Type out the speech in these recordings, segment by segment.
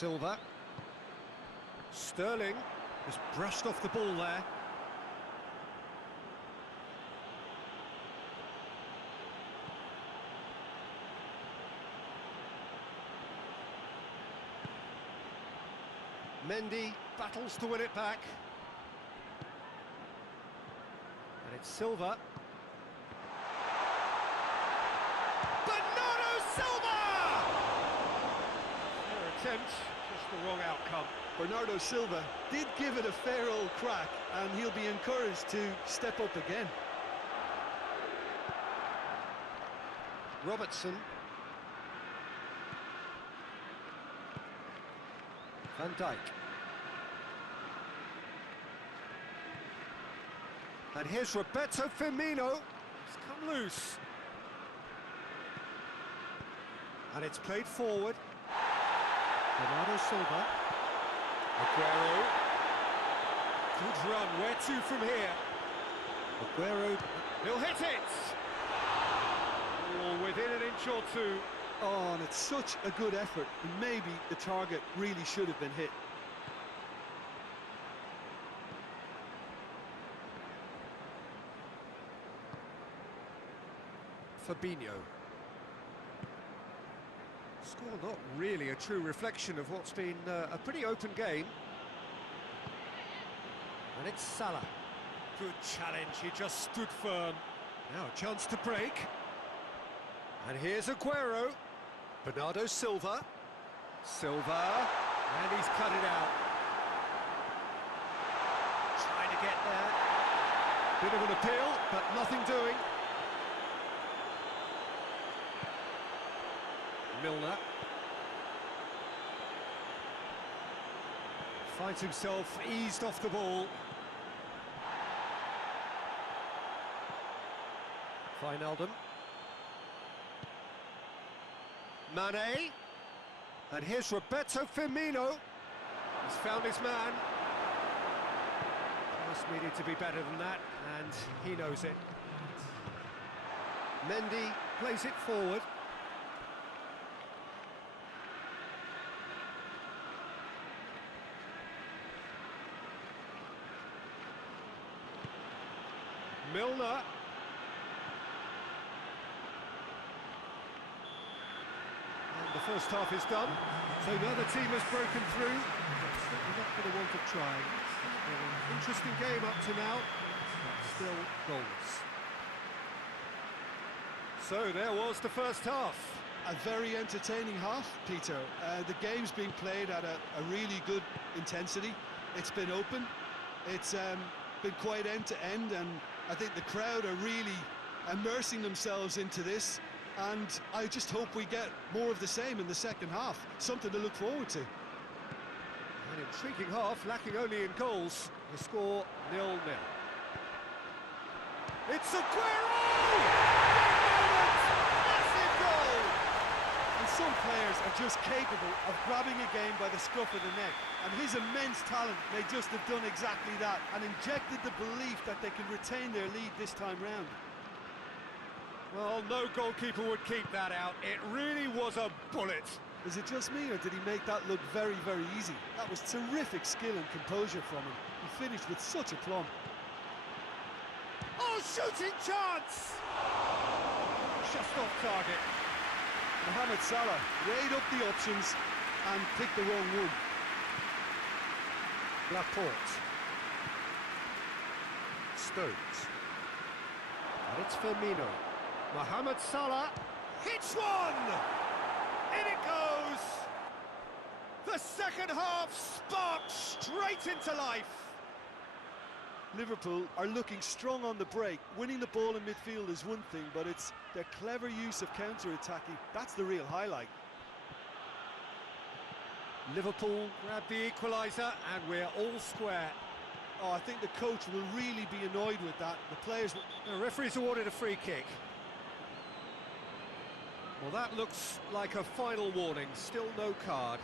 Silva. Sterling has brushed off the ball there. Mendy battles to win it back. And it's Silva. Bernardo Silva! Fair attempt, just the wrong outcome. Bernardo Silva did give it a fair old crack, and he'll be encouraged to step up again. Robertson. Van Dijk. And here's Roberto Firmino. He's come loose. And it's played forward. Bernardo Silva. Aguero. Good run. Where to from here? Aguero. He'll hit it! Oh, within an inch or two. Oh, and it's such a good effort, and maybe the target really should have been hit. Fabinho. Score not really a true reflection of what's been a pretty open game. And it's Salah. Good challenge, he just stood firm. Now a chance to break. And here's Aguero. Bernardo Silva. Silva. And he's cut it out. Trying to get there. Bit of an appeal, but nothing doing. Milner. Finds himself eased off the ball. Wijnaldum. Mane. And here's Roberto Firmino. He's found his man. Just needed to be better than that, and he knows it. Mendy plays it forward. Milner. And the first half is done, so the other team has broken through. Certainly not for the want of trying. It's been an interesting game up to now, but still goals. So there was the first half. A very entertaining half, Peter. The game's been played at a really good intensity. It's been open. It's been quite end-to-end, and I think the crowd are really immersing themselves into this, and I just hope we get more of the same in the second half. Something to look forward to. An intriguing half, lacking only in goals. The score 0-0. It's Aguero! Massive goal! And some players are just capable of grabbing a game by the scruff of the neck, and his immense talent may just have done exactly that and injected the belief that they can retain their lead this time round. Well, no goalkeeper would keep that out. It really was a bullet. Is it just me, or did he make that look very, very easy? That was terrific skill and composure from him. He finished with such aplomb. Oh, shooting chance! Just off target. Mohamed Salah weighed up the options and picked the wrong one. Laporte. Stones. And it's Firmino. Mohamed Salah hits one! In it goes! The second half sparked straight into life. Liverpool are looking strong on the break. Winning the ball in midfield is one thing, but it's their clever use of counter-attacking. That's the real highlight. Liverpool grab the equaliser, and we're all square. Oh, I think the coach will really be annoyed with that. The players... The referee's awarded a free kick. Well, that looks like a final warning. Still no card.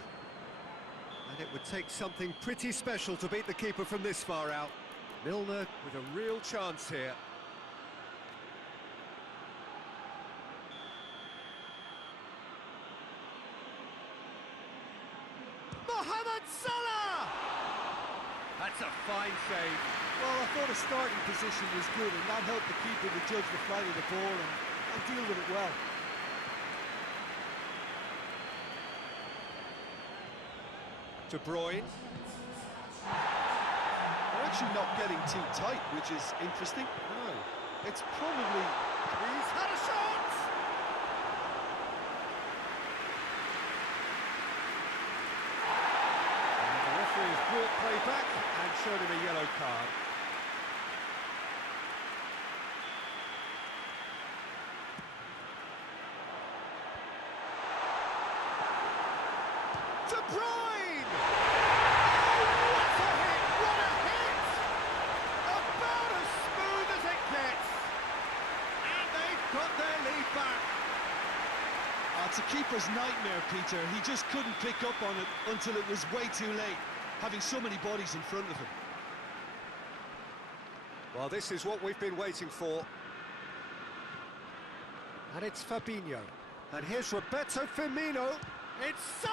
And it would take something pretty special to beat the keeper from this far out. Milner with a real chance here. Mohamed Salah! That's a fine save. Well, I thought his starting position was good, and that helped the keeper to judge the flight of the ball and deal with it well. De Bruyne. They're actually not getting too tight, which is interesting. No. It's probably... He's had a shot! And the referee has brought play back and showed him a yellow card. De Bruyne! Oh, what a hit! What a hit! About as smooth as it gets. And they've got their lead back. It's a keeper's nightmare, Peter. He just couldn't pick up on it until it was way too late, having so many bodies in front of him. Well, this is what we've been waiting for. And it's Fabinho. And here's Roberto Firmino. It's Salah!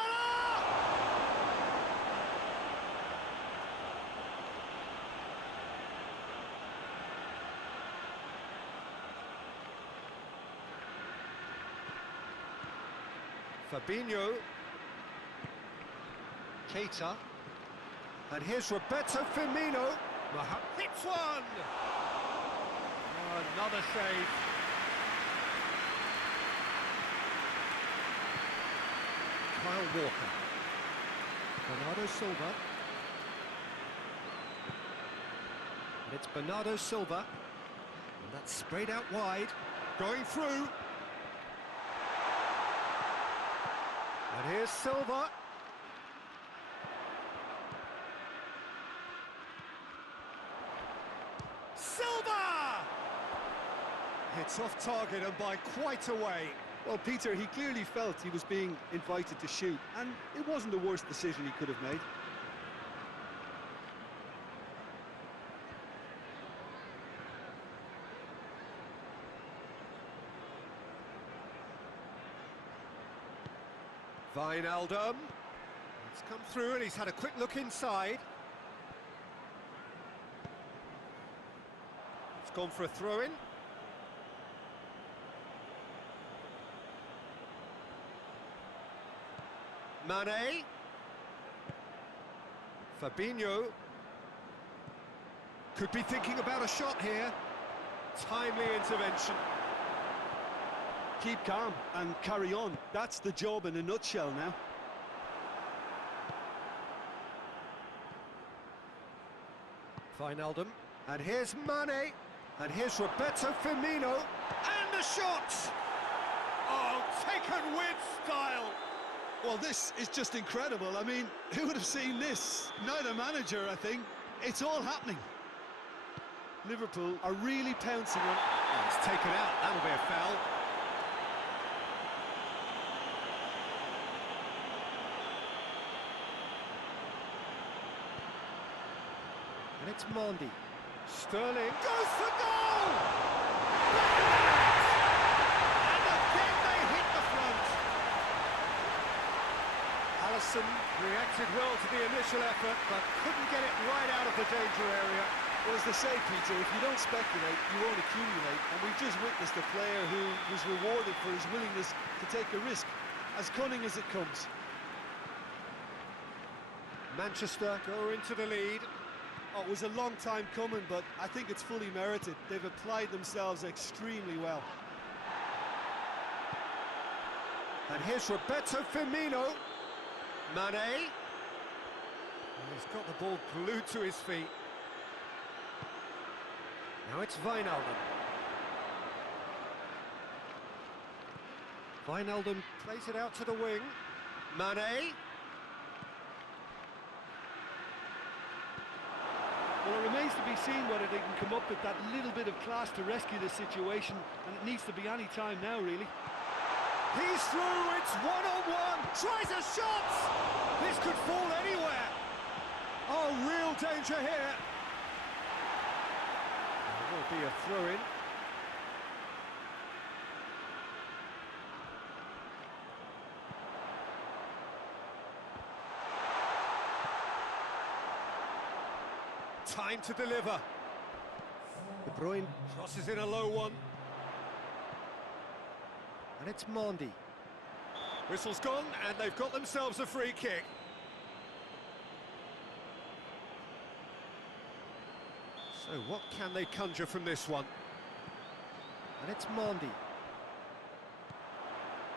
Fabinho. Keita. And here's Roberto Firmino. Hits one! Oh, another save. Kyle Walker. Bernardo Silva. And it's Bernardo Silva. And that's sprayed out wide. Going through. And here's Silva. Silva! Hits off target and by quite a way. Well, Peter, he clearly felt he was being invited to shoot, and it wasn't the worst decision he could have made. Wijnaldum. It's come through and he's had a quick look inside. It's gone for a throw-in. Mane. Fabinho. Could be thinking about a shot here. Timely intervention. Keep calm and carry on. That's the job in a nutshell now. Wijnaldum. And here's Mane. And here's Roberto Firmino. And the shot! Oh, taken with style. Well, this is just incredible. I mean, who would have seen this? Neither manager, I think. It's all happening. Liverpool are really pouncing on... Oh, it's taken out. That'll be a foul. And it's Mandy. Sterling goes for goal! And again they hit the front. Alisson reacted well to the initial effort, but couldn't get it right out of the danger area. Well, as they say, Peter, if you don't speculate, you won't accumulate. And we've just witnessed a player who was rewarded for his willingness to take a risk, as cunning as it comes. Manchester go into the lead. Oh, it was a long time coming, but I think it's fully merited. They've applied themselves extremely well. And here's Roberto Firmino. Mane. And he's got the ball glued to his feet. Now it's Wijnaldum. Wijnaldum plays it out to the wing. Mane. Well, it remains to be seen whether they can come up with that little bit of class to rescue the situation, and it needs to be any time now, really. He's through, it's one-on-one, tries a shot! This could fall anywhere. Oh, real danger here. There will be a throw-in. time to deliver. De Bruyne crosses in a low one. And it's Mandy. Whistle's gone, and they've got themselves a free kick. So what can they conjure from this one? And it's Mandy.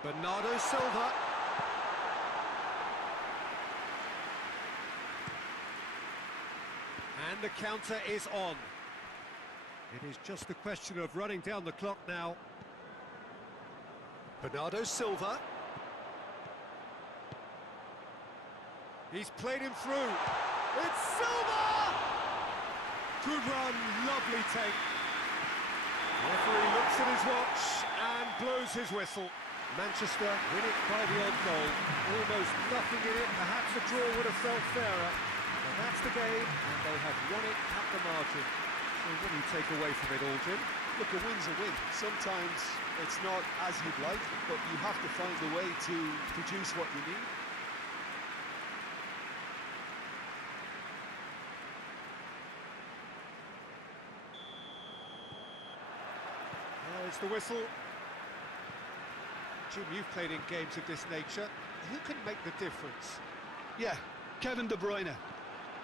Bernardo Silva. And the counter is on. It is just a question of running down the clock now. Bernardo Silva. He's played him through. It's Silva! Good run, lovely take. The referee looks at his watch and blows his whistle. Manchester win it by the odd goal. Almost nothing in it. Perhaps a draw would have felt fairer. But that's the game, and they have won it at the margin. So what do you take away from it all, Jim? Look, a win's a win. Sometimes it's not as you'd like, but you have to find a way to produce what you need. There's the whistle. Jim, you've played in games of this nature. Who can make the difference? Yeah, Kevin De Bruyne.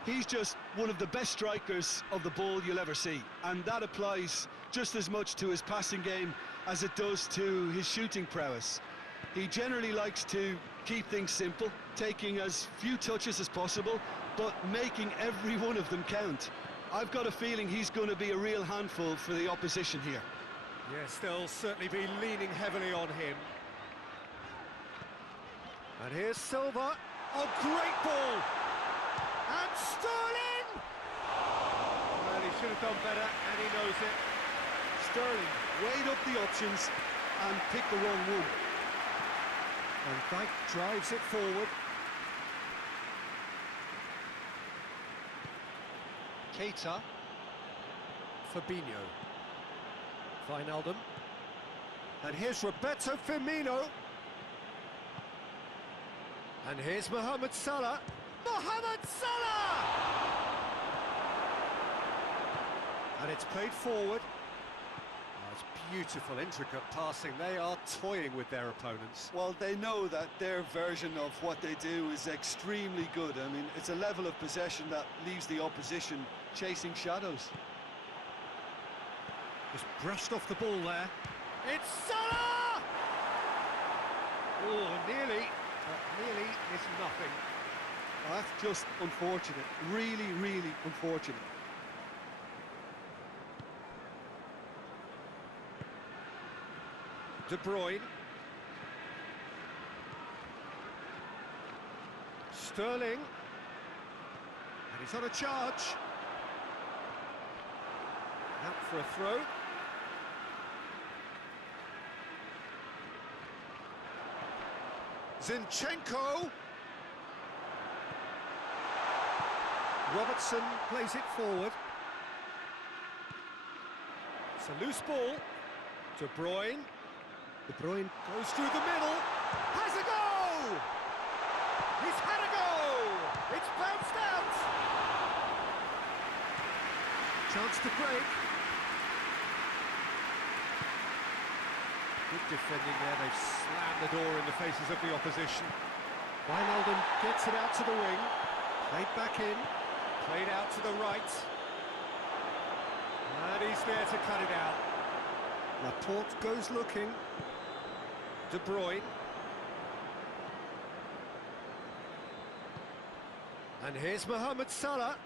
He's just one of the best strikers of the ball you'll ever see, and that applies just as much to his passing game as it does to his shooting prowess. He generally likes to keep things simple, taking as few touches as possible, but making every one of them count. I've got a feeling he's going to be a real handful for the opposition here. Yes, they'll certainly be leaning heavily on him. And here's Silva. Oh, great ball! And Sterling! Well, he should have done better, and he knows it. Sterling weighed up the options and picked the wrong one. And Dijk drives it forward. Keita. Fabinho. Wijnaldum. And here's Roberto Firmino. And here's Mohamed Salah. Mohamed Salah! And it's played forward. Oh, it's beautiful, intricate passing. They are toying with their opponents. Well, they know that their version of what they do is extremely good. I mean, it's a level of possession that leaves the opposition chasing shadows. Just brushed off the ball there. It's Salah! Oh, nearly, but nearly is nothing. Oh, that's just unfortunate. Really, really unfortunate. De Bruyne. Sterling. And he's on a charge. Out for a throw. Zinchenko. Robertson plays it forward. It's a loose ball. De Bruyne. De Bruyne goes through the middle. Has a go! He's had a go! It's bounced out! Chance to break. Good defending there. They've slammed the door in the faces of the opposition. Wijnaldum gets it out to the wing. Played back in. Played out to the right. And he's there to cut it out. Laporte goes looking. De Bruyne. And here's Mohamed Salah.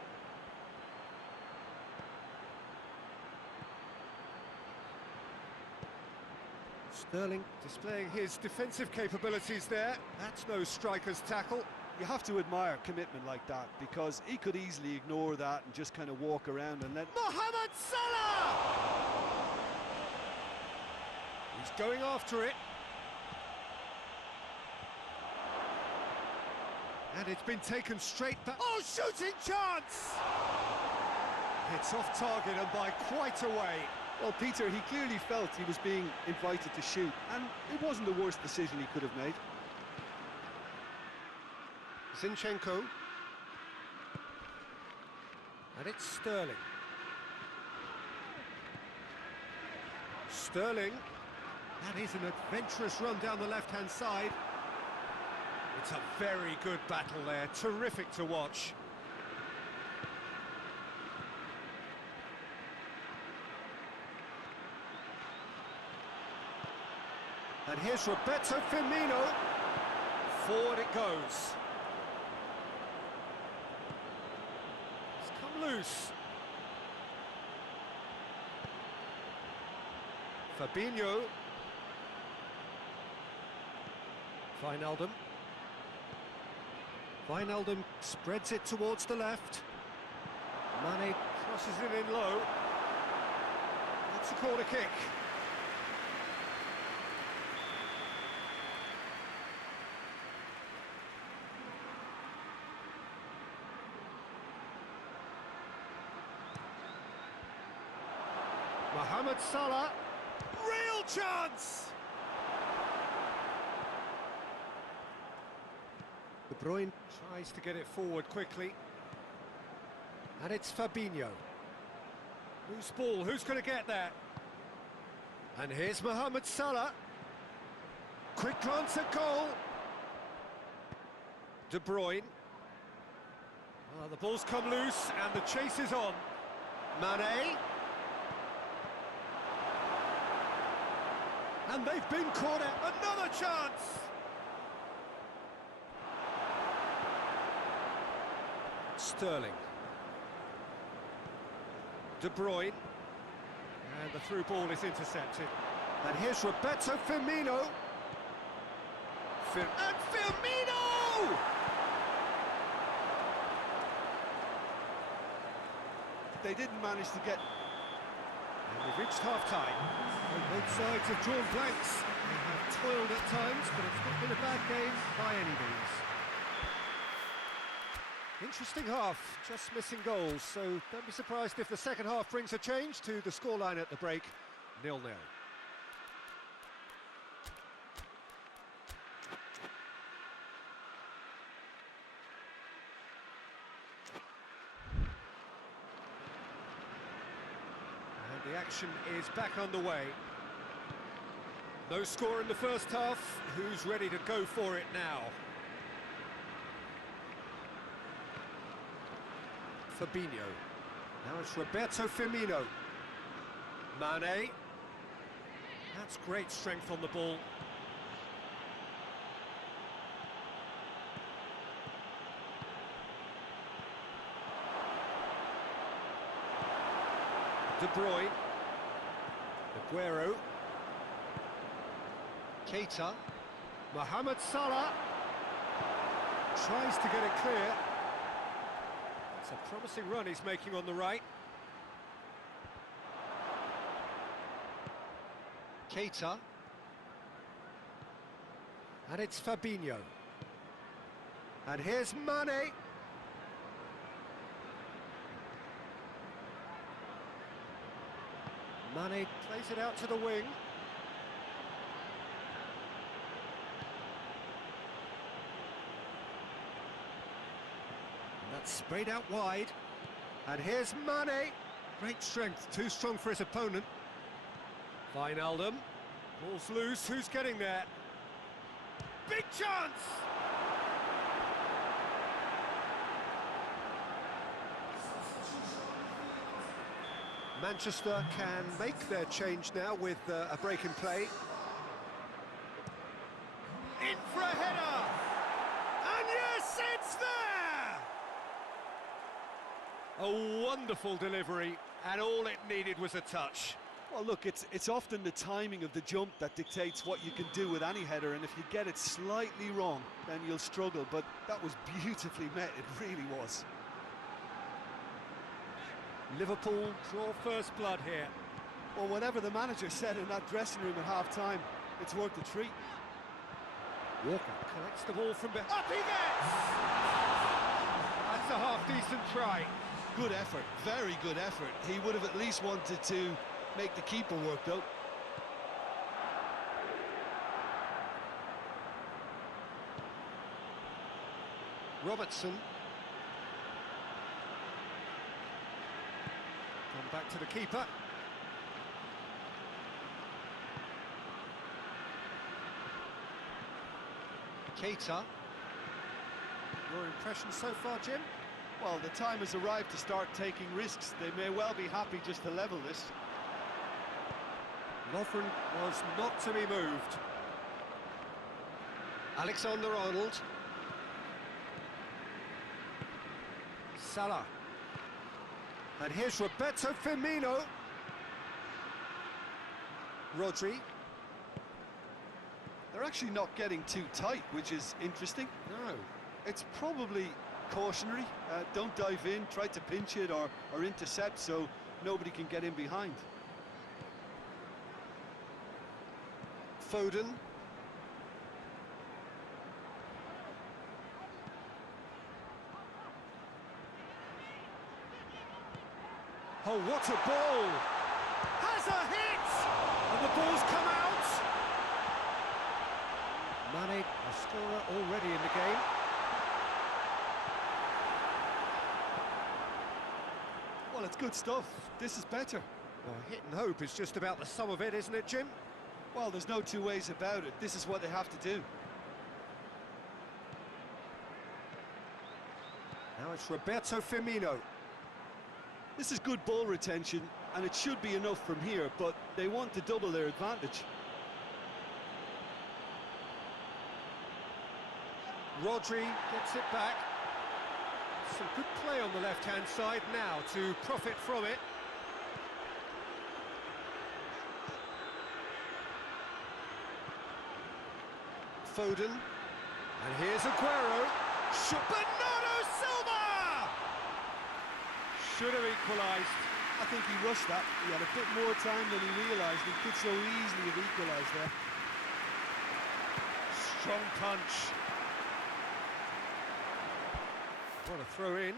Sterling displaying his defensive capabilities there. That's no striker's tackle. You have to admire commitment like that, because he could easily ignore that and just kind of walk around and let... Mohamed Salah! He's going after it. And it's been taken straight back. Oh, shooting chance! It's off target and by quite a way. Well, Peter, he clearly felt he was being invited to shoot, and it wasn't the worst decision he could have made. Zinchenko. And it's Sterling. Sterling. That is an adventurous run down the left-hand side. It's a very good battle there, terrific to watch. And here's Roberto Firmino. Forward it goes. It's come loose. Fabinho. Wijnaldum. Wijnaldum spreads it towards the left. Mane crosses it in low. That's a corner kick. Mohamed Salah. Real chance! De Bruyne tries to get it forward quickly. And it's Fabinho. Loose ball, who's going to get that? And here's Mohamed Salah. Quick glance at goal. De Bruyne. The ball's come loose and the chase is on. Mane. And they've been caught out. Another chance! Sterling. De Bruyne. And the through ball is intercepted. And here's Roberto Firmino. And Firmino! They didn't manage to get... And we've reached half-time. Both sides have drawn blanks. They have toiled at times, but it's not been a bad game by any means. Interesting half, just missing goals, so don't be surprised if the second half brings a change to the scoreline at the break, 0-0. And the action is back underway. No score in the first half. Who's ready to go for it now? Fabinho. Now it's Roberto Firmino. Mane. That's great strength on the ball. De Bruyne. Aguero. Keita. Mohamed Salah. Tries to get it clear. It's a promising run he's making on the right. Keita. And it's Fabinho. And here's Mane. Mane plays it out to the wing. That's sprayed out wide. And here's Mane. Great strength, too strong for his opponent. Wijnaldum. Ball's loose, who's getting there? Big chance! Manchester can make their change now with a break in play. In for a header! And yes, it's there! A wonderful delivery, and all it needed was a touch. Well, look, it's often the timing of the jump that dictates what you can do with any header, and if you get it slightly wrong, then you'll struggle, but that was beautifully met, it really was. Liverpool draw first blood here. Well, whatever the manager said in that dressing room at half-time, it's worth the treat. Walker collects the ball from behind. Up he gets! That's a half-decent try. Good effort, very good effort. He would have at least wanted to make the keeper work, though. And back to the keeper. Keita. Your impression so far, Jim? Well, the time has arrived to start taking risks. They may well be happy just to level this. Lovren was not to be moved. Alexander-Arnold. Salah. And here's Roberto Firmino. Rodri. They're actually not getting too tight, which is interesting. No. It's probably cautionary. Don't dive in, try to pinch it or intercept so nobody can get in behind. Foden. Oh, what a ball! Has a hit! And the ball's come out! Mane, a scorer already in the game. Well, it's good stuff. This is better. Well, hit and hope is just about the sum of it, isn't it, Jim? Well, there's no two ways about it. This is what they have to do. Now it's Roberto Firmino. This is good ball retention, and it should be enough from here, but they want to double their advantage. Rodri gets it back. Some good play on the left-hand side now to profit from it. Foden. And here's Aguero. Bernardo Silva! Should have equalised. I think he rushed that. He had a bit more time than he realised. He could so easily have equalised there. Strong punch. What a throw in.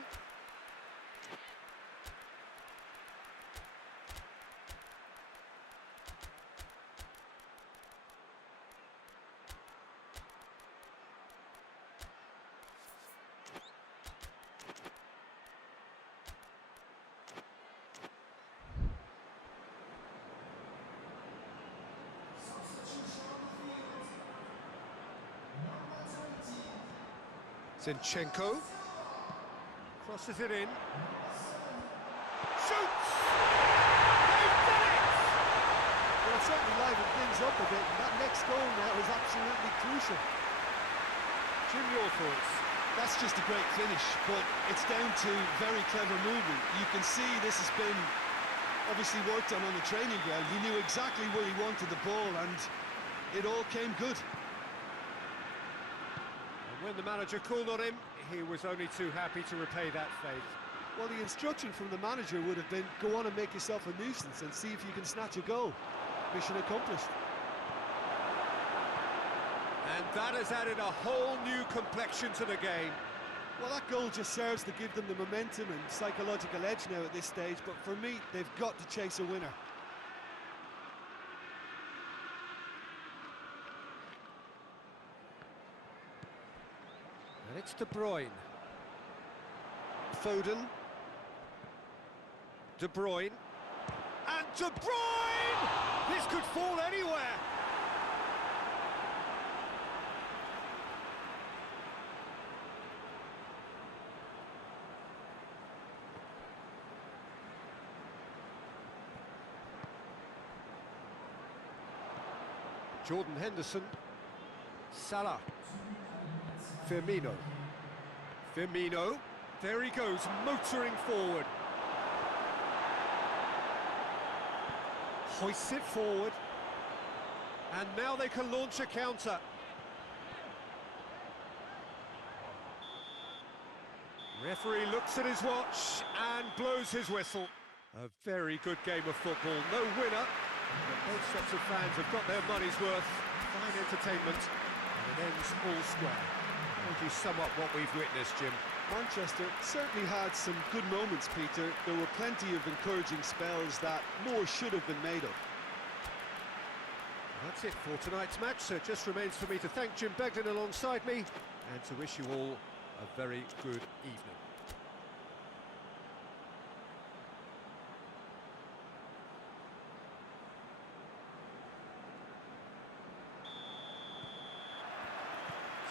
Zinchenko crosses it in. Shoots! They've done it! Well, it certainly livened things up a bit, and that next goal now is absolutely crucial. Jim, your thoughts? That's just a great finish, but it's down to very clever movement. You can see this has been obviously worked on the training ground. He knew exactly where he wanted the ball, and it all came good. When the manager called on him, he was only too happy to repay that faith. Well, the instruction from the manager would have been, go on and make yourself a nuisance and see if you can snatch a goal. Mission accomplished. And that has added a whole new complexion to the game. Well, that goal just serves to give them the momentum and psychological edge now at this stage, but for me, they've got to chase a winner. And it's De Bruyne. Foden. De Bruyne. And De Bruyne! This could fall anywhere. Jordan Henderson. Salah. Firmino. Firmino. There he goes, motoring forward. Hoists it forward. And now they can launch a counter. Referee looks at his watch and blows his whistle. A very good game of football. No winner, but both sets of fans have got their money's worth. Fine entertainment, and it ends all square. How would you sum up what we've witnessed, Jim? Manchester certainly had some good moments, Peter. There were plenty of encouraging spells that more should have been made of. That's it for tonight's match, so it just remains for me to thank Jim Begden alongside me and to wish you all a very good evening.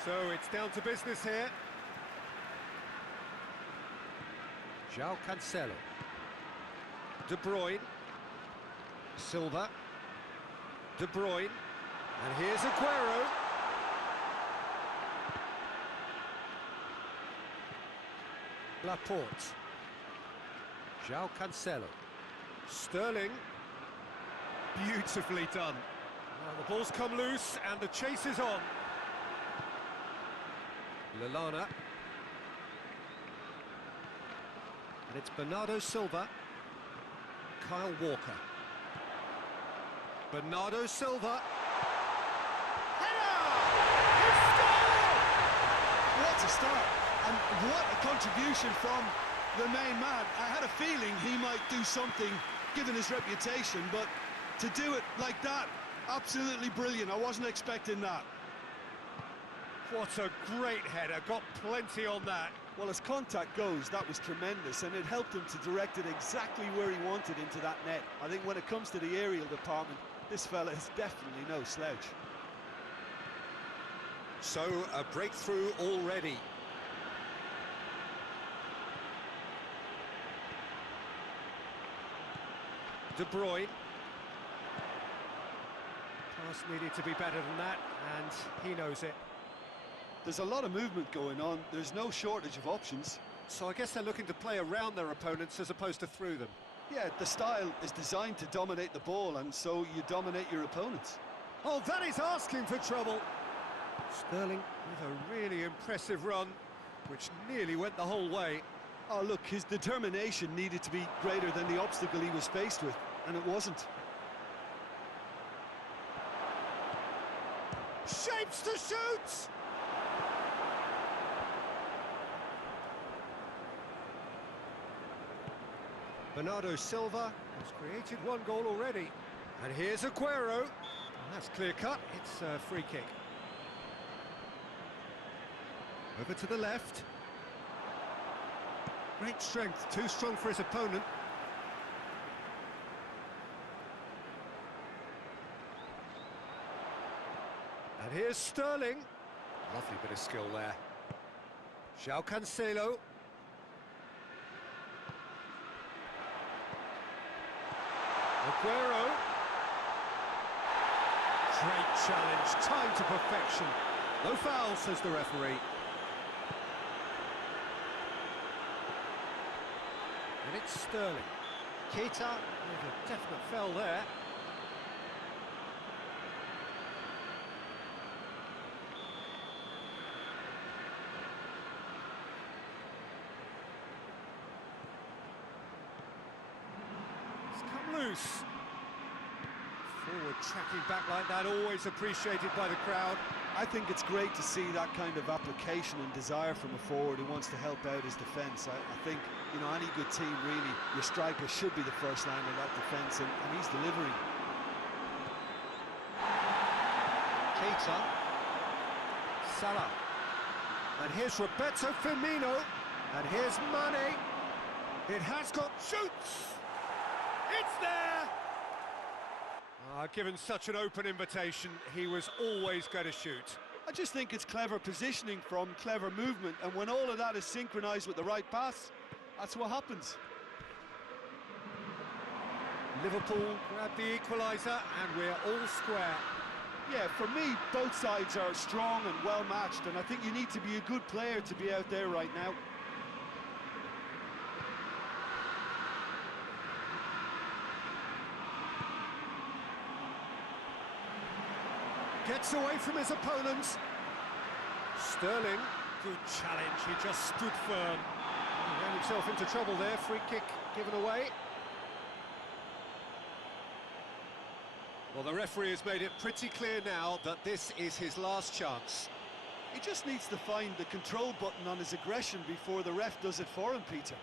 So it's down to business here. João Cancelo. De Bruyne. Silva. De Bruyne. And here's Aguero. Laporte. João Cancelo. Sterling. Beautifully done. Well, the ball's come loose and the chase is on. Lallana. And it's Bernardo Silva. Kyle Walker. Bernardo Silva. Header! He scored! What a start, and what a contribution from the main man. I had a feeling he might do something, given his reputation, but to do it like that, absolutely brilliant. I wasn't expecting that. What a great header, got plenty on that. Well, as contact goes, that was tremendous, and it helped him to direct it exactly where he wanted into that net. I think when it comes to the aerial department, this fella is definitely no slouch. So, a breakthrough already. De Bruyne. Pass needed to be better than that, and he knows it. There's a lot of movement going on. There's no shortage of options. So I guess they're looking to play around their opponents as opposed to through them. Yeah, the style is designed to dominate the ball, and so you dominate your opponents. Oh, that is asking for trouble. Sterling with a really impressive run, which nearly went the whole way. Oh, look, his determination needed to be greater than the obstacle he was faced with, and it wasn't. Shapes to shoot! Bernardo Silva has created one goal already. And here's Aguero. And that's clear cut, it's a free kick. Over to the left. Great strength, too strong for his opponent. And here's Sterling. Lovely bit of skill there. João Cancelo. Aguero. Great challenge, timed to perfection. No foul, says the referee. And it's Sterling. Keita with a definite foul there. It's come loose. Forward tracking back like that, always appreciated by the crowd. I think it's great to see that kind of application and desire from a forward who wants to help out his defence. I think, you know, any good team, really, your striker should be the first line of that defence, and he's delivering. Keita. Salah. And here's Roberto Firmino. And here's Mane. It has got shoots. It's there. Given such an open invitation, he was always going to shoot. I just think it's clever positioning from clever movement, and when all of that is synchronised with the right pass, that's what happens. Liverpool grab the equaliser, and we're all square. Yeah, for me, both sides are strong and well matched, and I think you need to be a good player to be out there right now. Gets away from his opponents. Sterling, good challenge, he just stood firm. He ran himself into trouble there, free kick given away. Well, the referee has made it pretty clear now that this is his last chance. He just needs to find the control button on his aggression before the ref does it for him, Peter.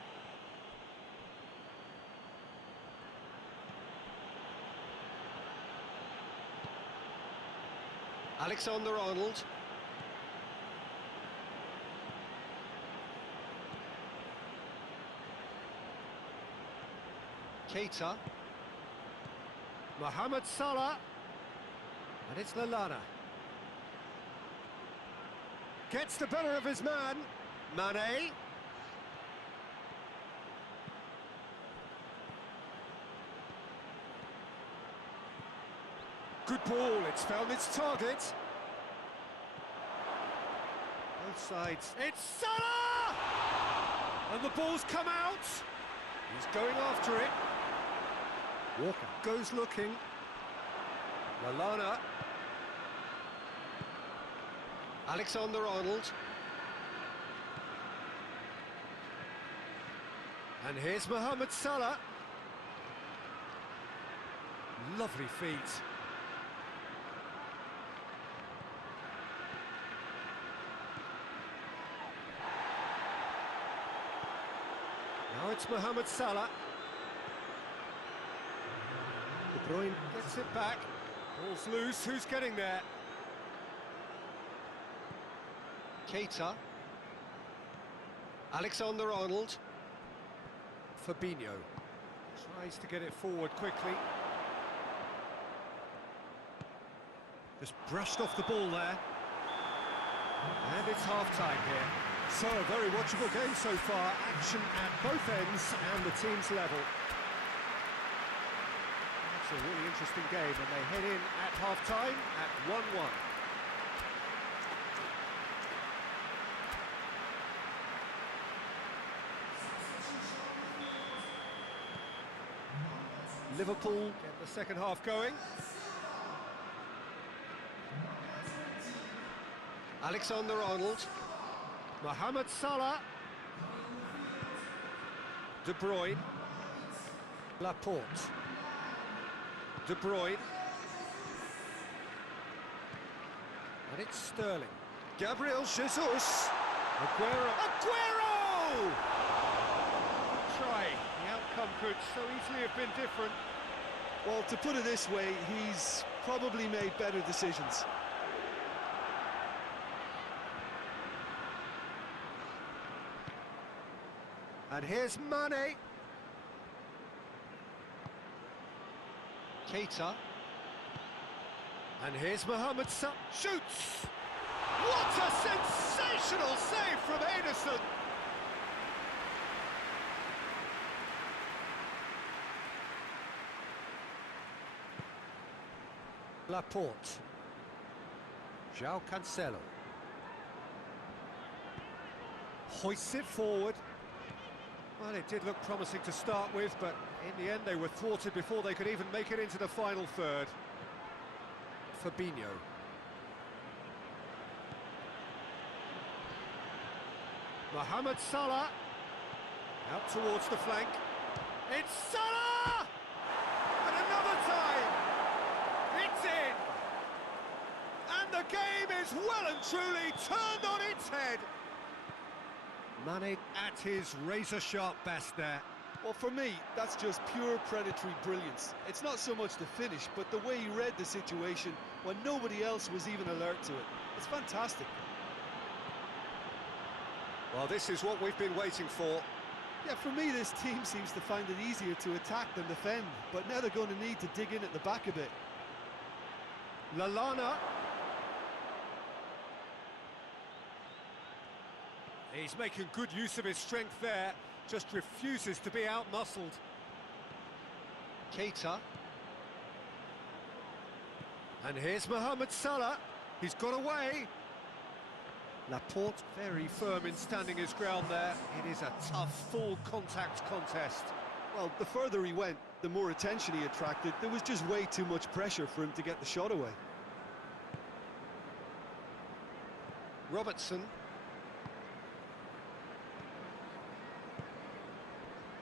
Alexander-Arnold. Keita. Mohamed Salah. And it's Lallana. Gets the better of his man. Mane. Good ball, it's found its target. Both sides. It's Salah! And the ball's come out. He's going after it. Walker goes looking. Lallana. Alexander-Arnold. And here's Mohamed Salah. Lovely feet. Now it's Mohamed Salah. De Bruyne gets it back. Ball's loose, who's getting there? Keita. Alexander-Arnold. Fabinho. Tries to get it forward quickly. Just brushed off the ball there. And it's half-time here. So, a very watchable game so far. Action at both ends and the team's level. It's a really interesting game, and they head in at half-time at 1-1. Liverpool get the second half going. Alexander-Arnold. Mohamed Salah. De Bruyne. Laporte. De Bruyne. And it's Sterling. Gabriel Jesus. Aguero. Aguero! Try. The outcome could so easily have been different. Well, to put it this way, he's probably made better decisions. And here's Mane. Keita. And here's Mohamed Salah. Shoots! What a sensational save from Ederson! Laporte. João Cancelo. Hoists it forward. Well, it did look promising to start with, but in the end they were thwarted before they could even make it into the final third. Fabinho. Mohamed Salah. Out towards the flank. It's Salah! And another time! It's in! And the game is well and truly turned on its head! Mane at his razor-sharp best there. Well, for me, that's just pure predatory brilliance. It's not so much the finish, but the way he read the situation when nobody else was even alert to it. It's fantastic. Well, this is what we've been waiting for. Yeah, for me, this team seems to find it easier to attack than defend, but now they're going to need to dig in at the back a bit. Lallana. He's making good use of his strength there, just refuses to be out-muscled. Keita. And here's Mohamed Salah. He's got away. Laporte very firm in standing his ground there. It is a tough, full-contact contest. Well, the further he went, the more attention he attracted. There was just way too much pressure for him to get the shot away. Robertson.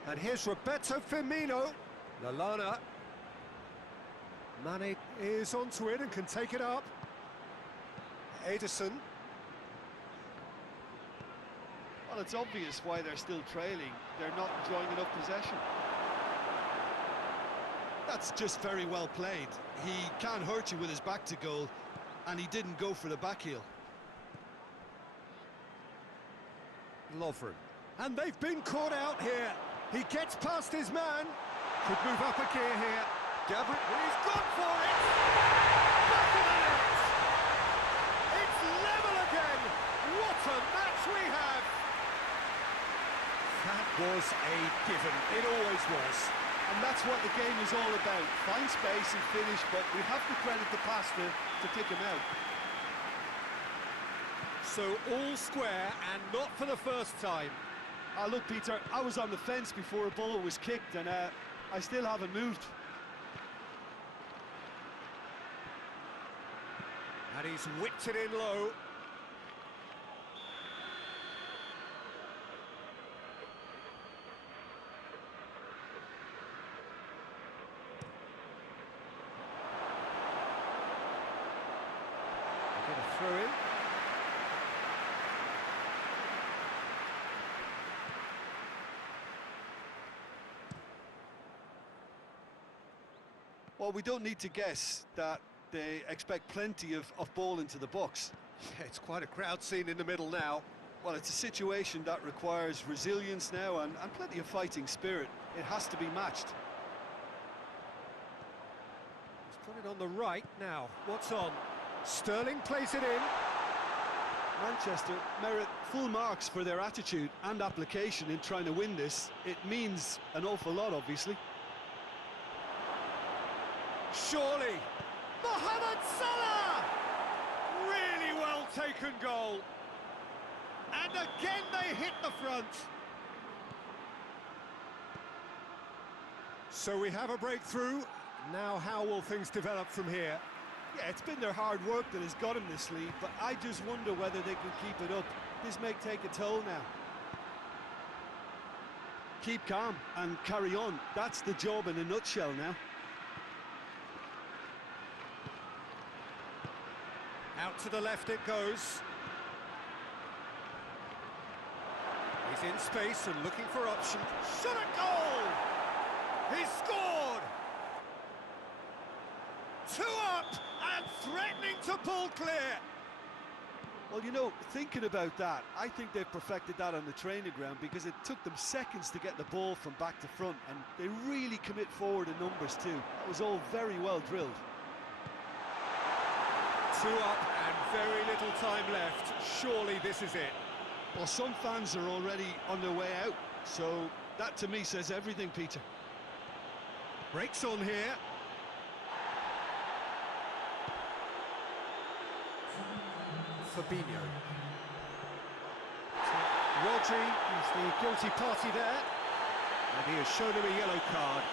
And here's Roberto Firmino. Lallana. Mane is onto it and can take it up. Ederson. Well, it's obvious why they're still trailing. They're not enjoying enough possession. That's just very well played. He can't hurt you with his back to goal, and he didn't go for the back heel. Lovren. And they've been caught out here. He gets past his man. Could move up a gear here. Gabriel, he's gone for it! Back of the net! It's level again! What was a given. It always was. And that's what the game is all about. Find space and finish, but we have to credit the pass to pick him out. So all square, and not for the first time. Look, Peter, I was on the fence before a ball was kicked, and I still haven't moved. And he's whipped it in low. Get a throw in. Well, we don't need to guess that they expect plenty of ball into the box. Yeah, it's quite a crowd scene in the middle now. Well, it's a situation that requires resilience now and plenty of fighting spirit. It has to be matched. He's put it on the right now. What's on? Sterling plays it in. Manchester merit full marks for their attitude and application in trying to win this. It means an awful lot, obviously. Surely, Mohamed Salah! Really well taken goal. And again they hit the front. So we have a breakthrough. Now how will things develop from here? Yeah, it's been their hard work that has got them this lead, but I just wonder whether they can keep it up. This may take a toll now. Keep calm and carry on. That's the job in a nutshell now. Out to the left it goes. He's in space and looking for options. Shot at goal! He's scored! 2 up and threatening to pull clear. Well, you know, thinking about that, I think they've perfected that on the training ground because it took them seconds to get the ball from back to front, and they really commit forward in numbers too. That was all very well drilled. 2 up and very little time left. Surely this is it. Well, some fans are already on their way out, so that to me says everything, Peter. Breaks on here. Fabinho. Rodri is the guilty party there, and he has shown him a yellow card.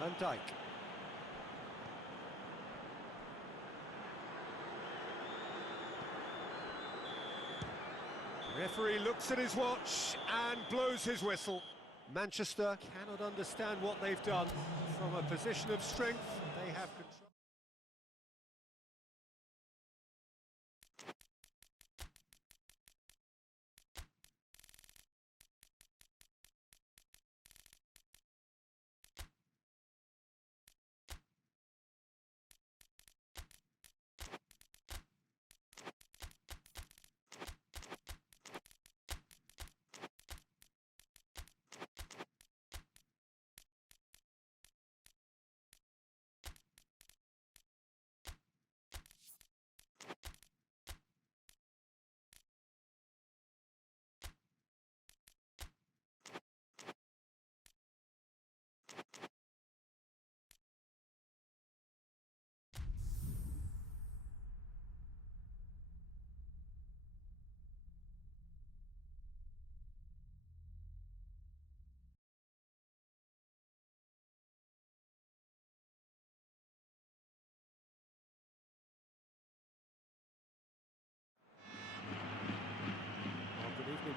Van Dijk. The referee looks at his watch and blows his whistle. Manchester cannot understand what they've done. From a position of strength, they have control.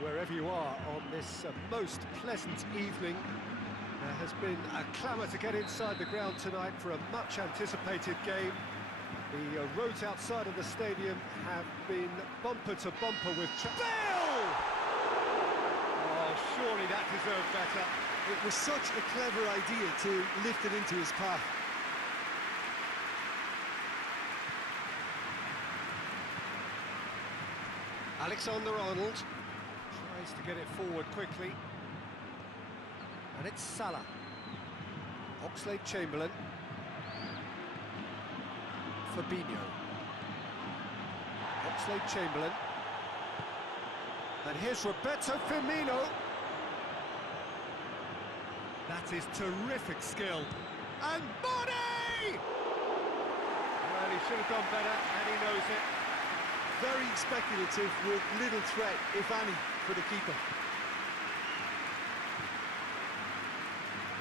Wherever you are on this most pleasant evening, there has been a clamour to get inside the ground tonight for a much anticipated game. The roads outside of the stadium have been bumper to bumper with Bale! Oh, surely that deserved better. It was such a clever idea to lift it into his path. Alexander-Arnold tries to get it forward quickly, and it's Salah. Oxlade-Chamberlain. Fabinho. Oxlade-Chamberlain. And here's Roberto Firmino. That is terrific skill. And Body! Well, he should have done better, and he knows it. Very speculative with little threat, if any, for the keeper.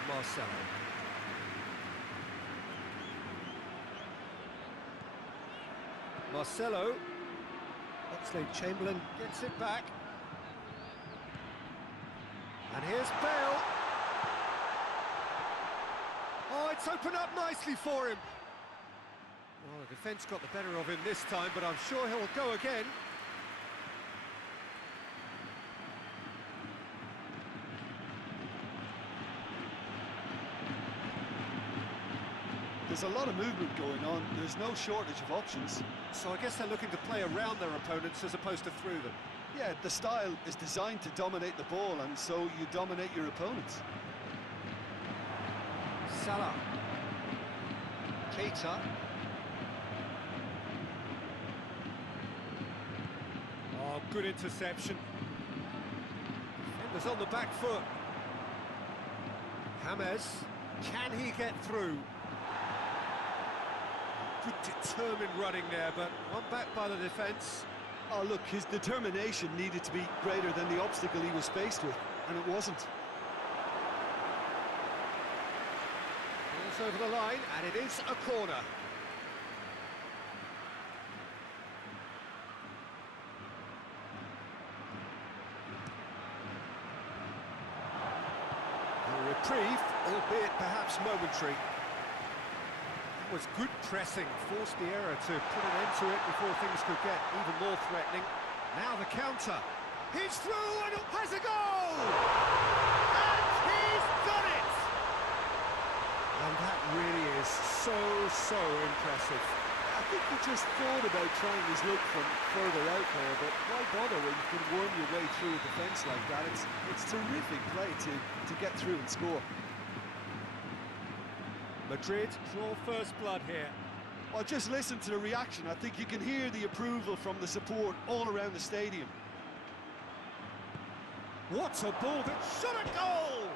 Marcelo. Marcelo. Oxlade-Chamberlain gets it back. And here's Bale. Oh, it's opened up nicely for him. Oh, the defence got the better of him this time, but I'm sure he'll go again. There's a lot of movement going on. There's no shortage of options. So I guess they're looking to play around their opponents as opposed to through them. Yeah, the style is designed to dominate the ball, and so you dominate your opponents. Salah. Keita. Oh, good interception. Defenders on the back foot. James. Can he get through? Good determined running there, but one back by the defence. Oh, look, his determination needed to be greater than the obstacle he was faced with, and it wasn't. Ball's over the line, and it is a corner. A reprieve, albeit perhaps momentary. That was good pressing, forced the error to put an end to it before things could get even more threatening. Now the counter. He's through and has a goal! And he's done it! And that really is so impressive. I think he just thought about trying his luck from further out there, but why bother when you can worm your way through a defence like that? It's terrific play to get through and score. Madrid draw first blood here. Well, just listen to the reaction. I think you can hear the approval from the support all around the stadium. What a ball that shot a goal!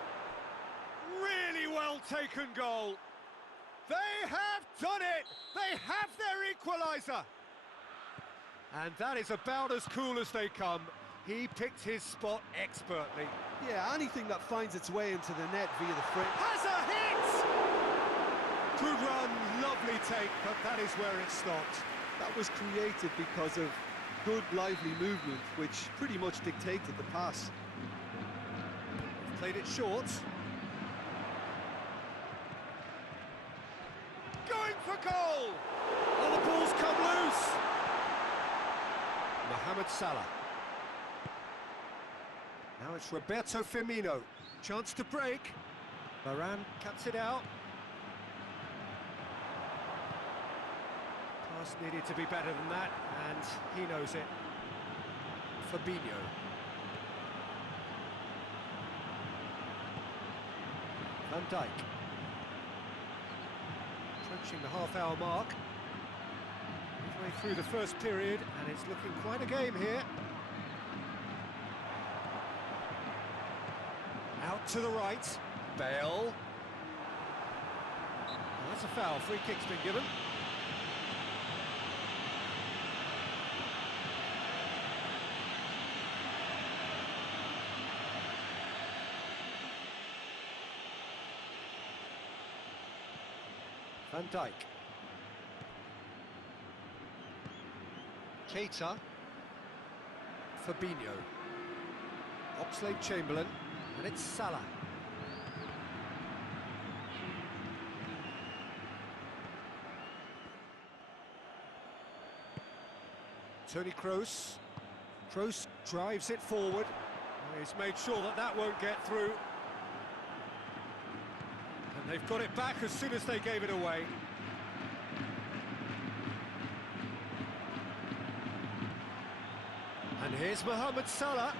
Really well taken goal. They have done it! They have their equaliser! And that is about as cool as they come. He picked his spot expertly. Yeah, anything that finds its way into the net via the frame. Has a hit! Good run, lovely take, but that is where it stopped. That was created because of good, lively movement, which pretty much dictated the pass. Played it short. Going for goal! Oh, the ball's come loose! Mohamed Salah. Now it's Roberto Firmino. Chance to break. Varane cuts it out. Pass needed to be better than that, and he knows it. Fabinho. Van Dijk. Approaching the half-hour mark. Midway through the first period, and it's looking quite a game here. Out to the right. Bale. Well, that's a foul. Free kick's been given. Van Dijk. Keita. Fabinho. Oxlade-Chamberlain. And it's Salah. Toni Kroos. Kroos drives it forward. He's made sure that that won't get through. And they've got it back as soon as they gave it away. And here's Mohamed Salah.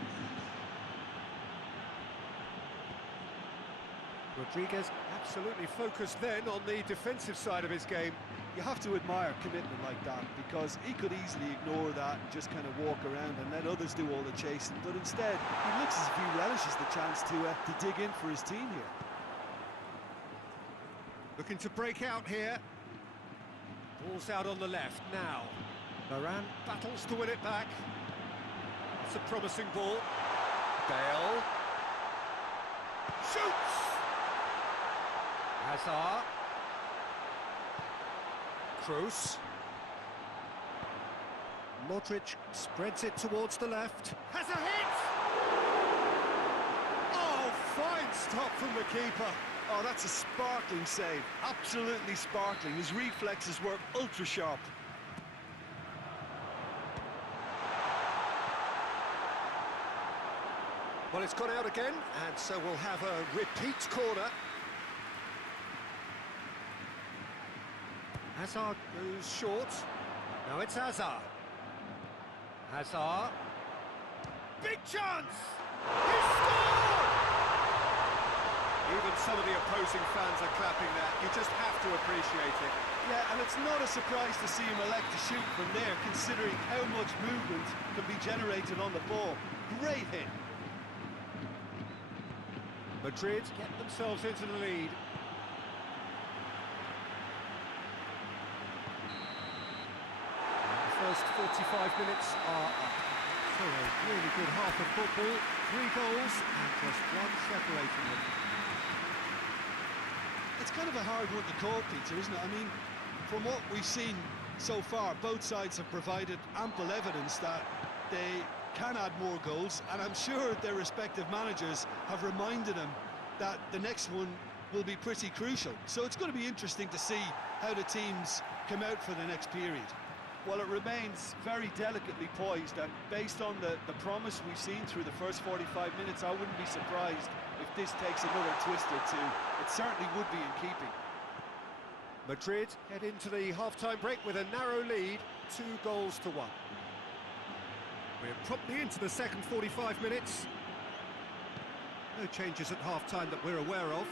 Rodriguez absolutely focused then on the defensive side of his game. You have to admire commitment like that, because he could easily ignore that and just kind of walk around and let others do all the chasing, but instead he looks as if he relishes the chance to dig in for his team here. Looking to break out here. Ball's out on the left now. Varane battles to win it back. It's a promising ball. Bale shoots. Hazard. Kroos. Modric spreads it towards the left. Has a hit! Oh, fine stop from the keeper. Oh, that's a sparkling save. Absolutely sparkling. His reflexes were ultra sharp. Well, it's gone out again, and so we'll have a repeat corner. Hazard goes short. Now it's Hazard. Hazard. Big chance! He scored! Even some of the opposing fans are clapping that. You just have to appreciate it. Yeah, and it's not a surprise to see him elect to shoot from there, considering how much movement can be generated on the ball. Great hit. Madrid get themselves into the lead. The first 45 minutes are up. So a really good half of football, 3 goals and just one separating them. It's kind of a hard one to call, Peter, isn't it? I mean, from what we've seen so far, both sides have provided ample evidence that they can add more goals, and I'm sure their respective managers have reminded them that the next one will be pretty crucial. So it's going to be interesting to see how the teams come out for the next period. Well, it remains very delicately poised, and based on the promise we've seen through the first 45 minutes, I wouldn't be surprised if this takes another twist or two. It certainly would be in keeping. Madrid head into the half-time break with a narrow lead, 2-1. We're promptly into the second 45 minutes. No changes at half-time that we're aware of.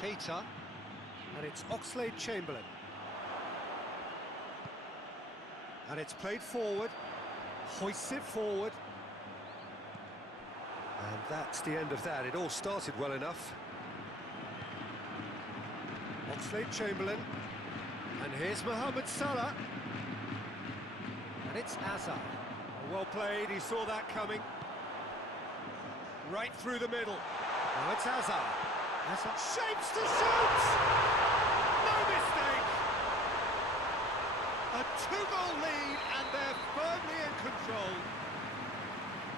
Keita, and it's Oxlade-Chamberlain. And it's played forward, hoists it forward. And that's the end of that. It all started well enough. Oxlade-Chamberlain, and here's Mohamed Salah. And it's Hazard. Well played, he saw that coming. Right through the middle. Now it's Hazard. Hazard shapes to shoot! No mistake! A 2-goal lead, and they're firmly in control.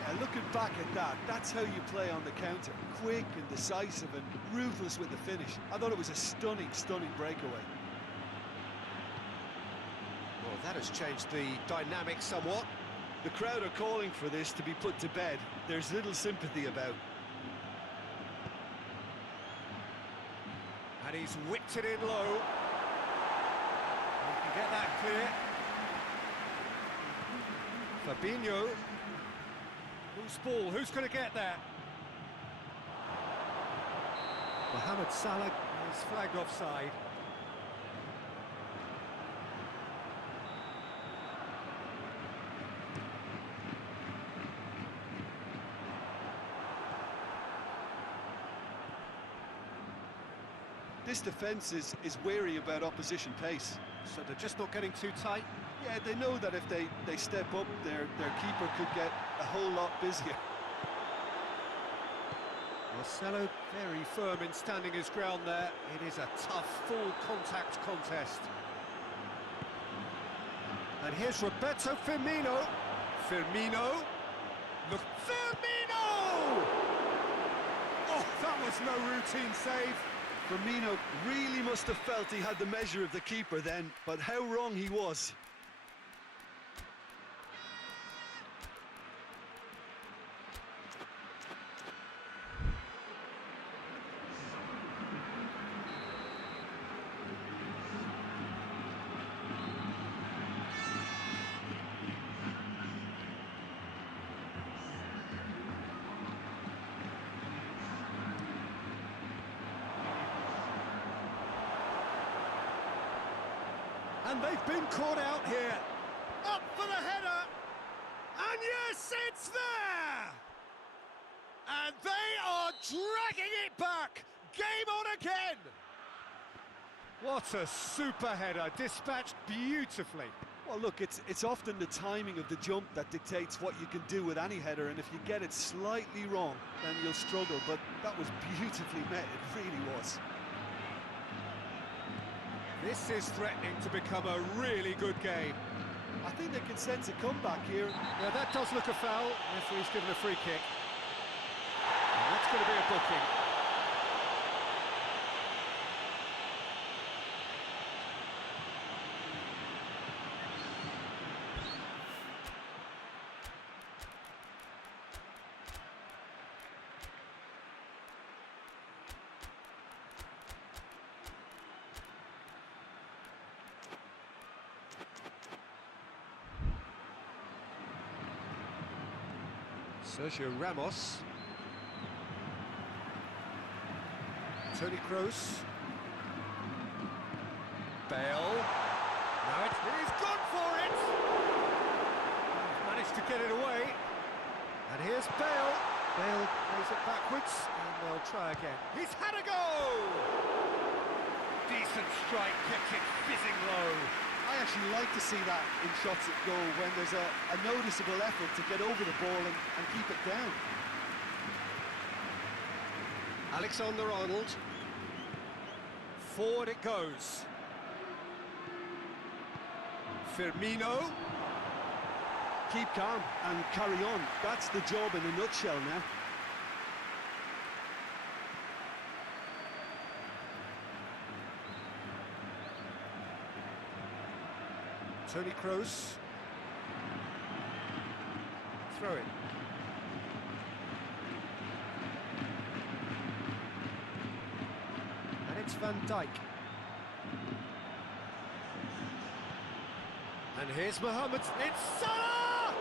Yeah, looking back at that, that's how you play on the counter. Quick and decisive and ruthless with the finish. I thought it was a stunning, stunning breakaway. Well, that has changed the dynamic somewhat. The crowd are calling for this to be put to bed. There's little sympathy about. And he's whipped it in low. He can get that clear. Fabinho. Whose ball? Who's going to get there? Mohamed Salah is flagged offside. This defence is wary about opposition pace. So they're just not getting too tight. Yeah, they know that if they step up, their keeper could get a whole lot busier. Marcelo very firm in standing his ground there. It is a tough, full contact contest. And here's Roberto Firmino. Firmino. Look, Firmino! Oh, that was no routine save. Firmino really must have felt he had the measure of the keeper then, but how wrong he was. And they've been caught out here. Up for the header. And yes, it's there! And they are dragging it back. Game on again. What a super header, dispatched beautifully. Well, look, it's often the timing of the jump that dictates what you can do with any header, and if you get it slightly wrong, then you'll struggle, but that was beautifully met, it really was. This is threatening to become a really good game. I think they can sense a comeback here. Yeah, that does look a foul. Referee's given a free kick. And that's going to be a booking. Sergio Ramos. Toni Kroos. Bale. Now he's gone for it! He's managed to get it away. And here's Bale. Bale plays it backwards, and they'll try again. He's had a go! Decent strike, kept it fizzing low. I actually like to see that in shots at goal when there's a noticeable effort to get over the ball and keep it down. Alexander-Arnold. Forward it goes. Firmino. Keep calm and carry on. That's the job in a nutshell now. Toni Kroos. Throw it. And it's Van Dijk. And here's Mohamed. It's Salah!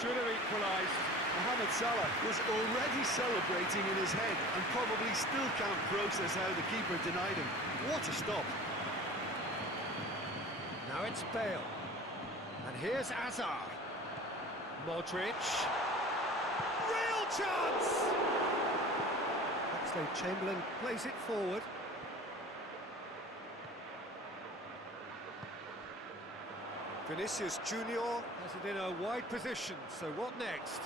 Should have equalised. Mohamed Salah was already celebrating in his head and probably still can't process how the keeper denied him. What a stop. Now it's Bale. And here's Hazard. Modric. Real chance! Oxlade-Chamberlain plays it forward. Vinicius Junior has it in a wide position, so what next?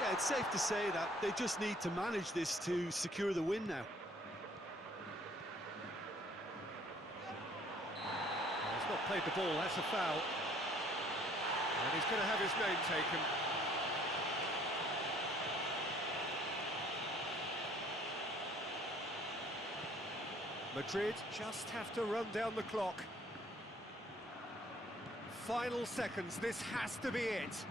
Yeah, it's safe to say that they just need to manage this to secure the win now. He's not played the ball, that's a foul. And he's going to have his name taken. Madrid just have to run down the clock. Final seconds, this has to be it.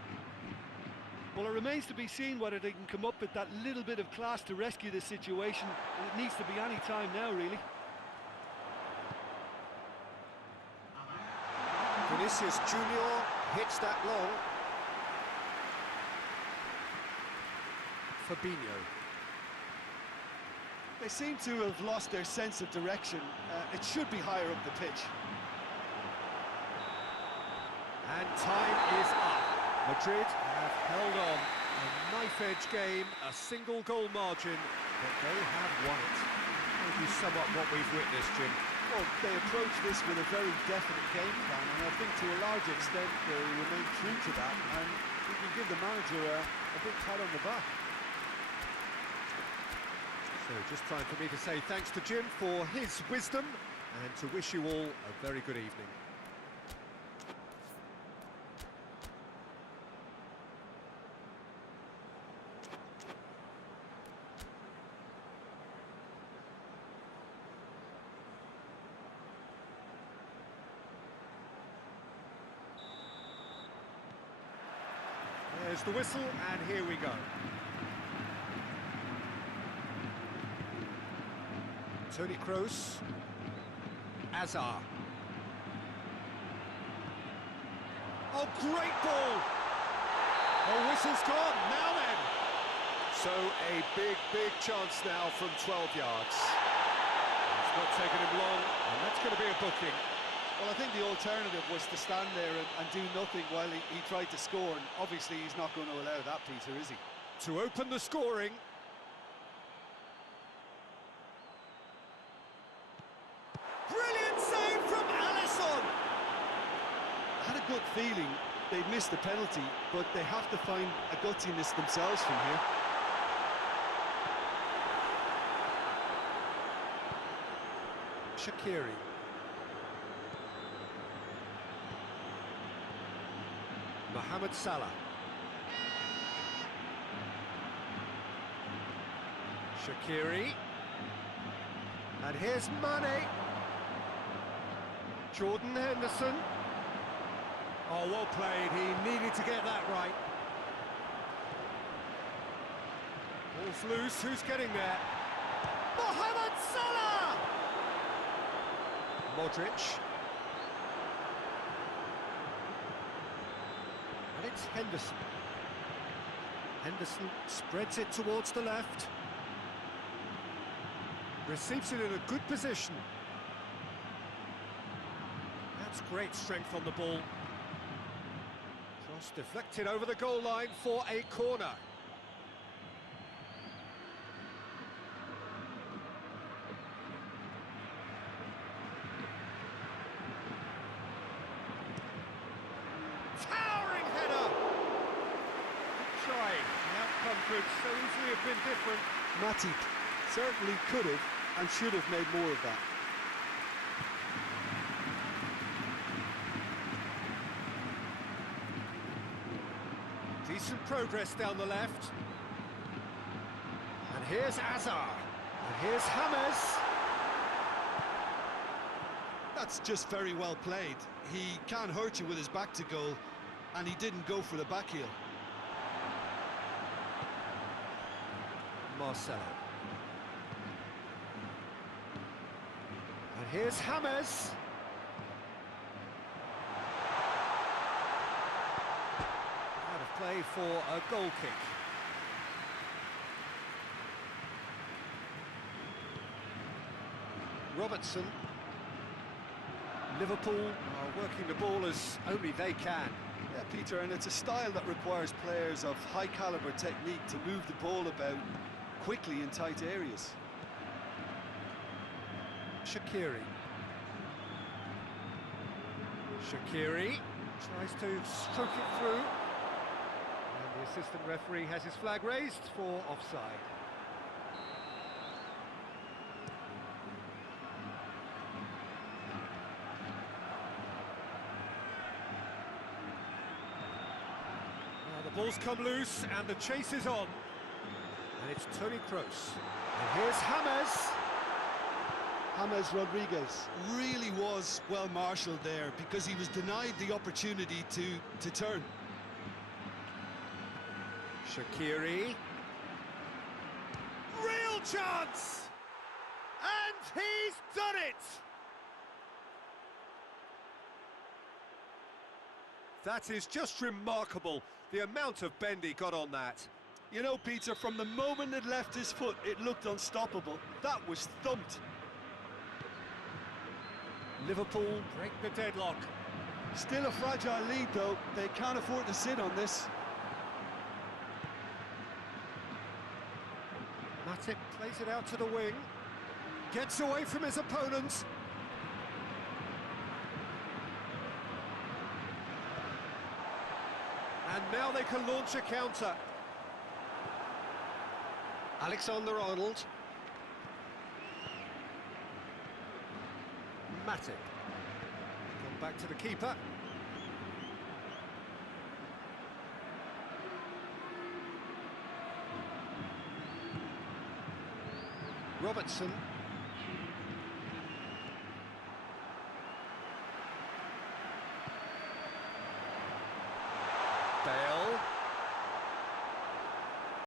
Well, it remains to be seen whether they can come up with that little bit of class to rescue this situation. It needs to be any time now, really. Vinicius Junior hits that long. Fabinho. They seem to have lost their sense of direction. It should be higher up the pitch. And time is up. Madrid have held on. A knife-edge game, a single goal margin, but they have won it. How do you sum up what we've witnessed, Jim? Well, they approached this with a very definite game plan, and I think to a large extent they remain true to that, and we can give the manager a big pat on the back. So just time for me to say thanks to Jim for his wisdom, and to wish you all a very good evening. There's the whistle, and here we go. Toni Kroos. Hazard. Oh, great ball! Oh, whistle's gone, now then! So a big chance now from 12 yards. He's not taken him long, and that's going to be a booking. Well, I think the alternative was to stand there and do nothing while he tried to score, and obviously he's not going to allow that, Peter, is he? To open the scoring. Brilliant save from Alisson! I had a good feeling they'd missed the penalty, but they have to find a gutsiness themselves from here. Shaqiri. Mohamed Salah. Shaqiri. And here's Mane. Jordan Henderson. Oh, well played. He needed to get that right. Ball's loose. Who's getting there? Mohamed Salah! Modric. And it's Henderson. Henderson spreads it towards the left. Receives it in a good position. That's great strength on the ball. Cross deflected over the goal line for a corner. Towering header! Trying. The outcome could so easily have been different. Matip certainly could have and should have made more of that. Decent progress down the left. And here's Azar. And here's James. That's just very well played. He can't hurt you with his back to goal, and he didn't go for the back heel. Marcelo. And here's James. Out of play for a goal kick. Robertson. Liverpool are working the ball as only they can. Yeah, Peter, and it's a style that requires players of high-caliber technique to move the ball about quickly in tight areas. Shaqiri. Shaqiri tries to stroke it through. And the assistant referee has his flag raised for offside. Now the ball's come loose and the chase is on. And it's Toni Kroos. And here's James. James Rodriguez really was well marshalled there because he was denied the opportunity to turn. Shaqiri. Real chance! And he's done it! That is just remarkable, the amount of bend he got on that. You know, Peter, from the moment it left his foot, it looked unstoppable. That was thumped. Liverpool break the deadlock. Still a fragile lead, though. They can't afford to sit on this. Matip plays it out to the wing. Gets away from his opponents. And now they can launch a counter. Alexander-Arnold. Matip. Gone back to the keeper. Robertson.